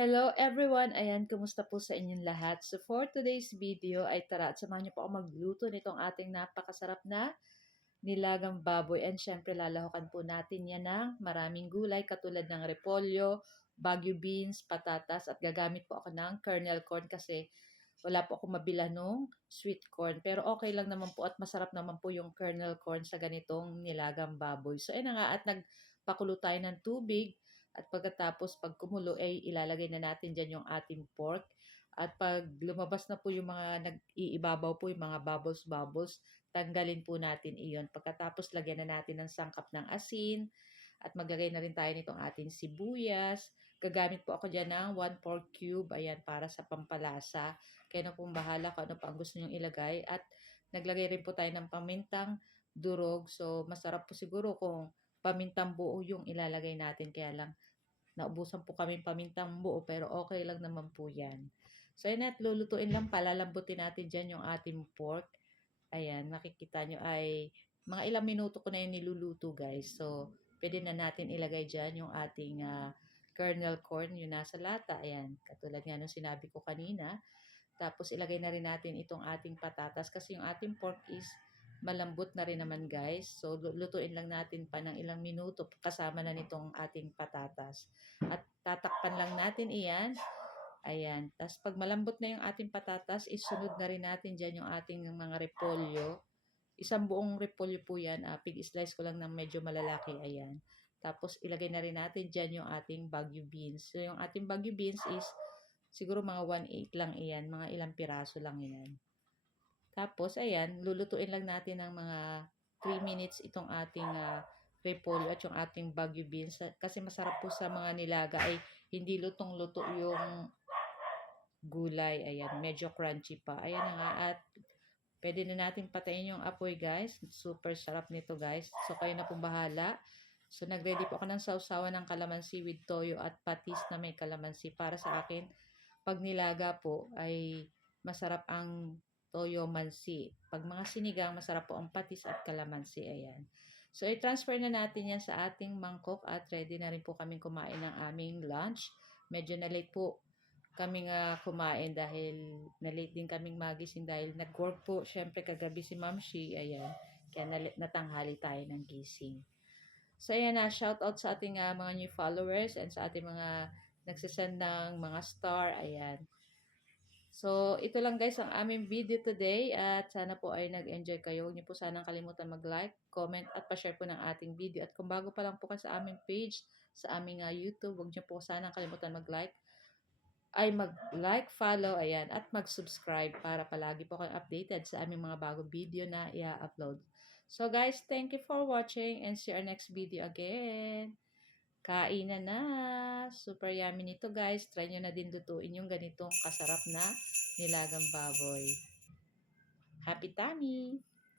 Hello everyone! Ayan, kumusta po sa inyong lahat? So for today's video ay tara at samahan niyo po ako magluto nitong ating napakasarap na nilagang baboy. And syempre lalahukan po natin yan ng maraming gulay katulad ng repolyo, bagu beans, patatas at gagamit po ako ng kernel corn kasi wala po akong mabila nung sweet corn. Pero okay lang naman po at masarap naman po yung kernel corn sa ganitong nilagang baboy. So ayun na nga at nagpakulo tayo ng tubig at pagkatapos pag kumulo ay ilalagay na natin dyan yung ating pork. At pag lumabas na po yung mga nag-iibabaw po yung mga bubbles, tanggalin po natin iyon. Pagkatapos lagyan na natin ng sangkap ng asin at maglagay na rin tayo nitong ating sibuyas. Gagamit po ako dyan ng 1 pork cube, ayan, para sa pampalasa. Kaya na pong bahala kung ano pa ang gusto nyong ilagay. At naglagay rin po tayo ng pamintang durog. So, masarap po siguro kung pamintang buo yung ilalagay natin. Kaya lang, naubusan po kami pamintang buo pero okay lang naman po yan. So, yun at lulutuin lang, palalambutin natin dyan yung ating pork. Ayan, makikita nyo ay mga ilang minuto ko na yung niluluto guys. So, pwede na natin ilagay dyan yung ating kernel corn, yung nasa lata. Ayan, katulad nga nung sinabi ko kanina. Tapos ilagay na rin natin itong ating patatas kasi yung ating pork is malambot na rin naman guys. So lutuin lang natin pa ng ilang minuto kasama na nitong ating patatas. At tatakpan lang natin iyan. Ayan. Tapos pag malambot na yung ating patatas, isunod na rin natin dyan yung ating mga repolyo. Isang buong repolyo po yan. Pig-slice ko lang ng medyo malalaki. Ayan. Tapos ilagay na rin natin dyan yung ating bagu beans. So yung ating bagu beans is siguro mga 1/8 lang iyan. Mga ilang piraso lang yan. Tapos, ayan, lulutuin lang natin ng mga 3 minutes itong ating repolyo at yung ating bagu beans. Kasi masarap po sa mga nilaga ay hindi lutong-luto yung gulay. Ayan, medyo crunchy pa. Ayan na nga at pwede na natin patayin yung apoy guys. Super sarap nito guys. So, kayo na pong bahala. So, nag-ready po ako ng sausawan ng kalamansi with toyo at patis na may kalamansi. Para sa akin, pag nilaga po ay masarap ang toyo mansi. Pag mga sinigang, masarap po ang patis at kalamansi. Ayan. So, i-transfer na natin yan sa ating mangkok at ready na rin po kaming kumain ng aming lunch. Medyo na late po kaming kumain dahil na-late din kaming magising dahil nag-work po syempre kagabi si Ma'am Shi. Ayan. Kaya natanghali tayo ng gising. So, ayan na, shout out sa ating mga new followers and sa ating mga nagsisend ng mga star. Ayan. So, ito lang guys ang aming video today at sana po ay nag-enjoy kayo. Huwag niyo po sanang kalimutan mag-like, comment at pa-share po ng ating video. At kung bago pa lang po kayo sa aming page, sa aming YouTube, huwag niyo po sanang kalimutan mag-like, follow, ayan, at mag-subscribe para palagi po kayo updated sa aming mga bagong video na i-upload. So guys, thank you for watching and see our next video again. Kainan na! Super yummy nito guys. Try nyo na din lutuin yung ganitong kasarap na nilagang baboy. Happy tummy!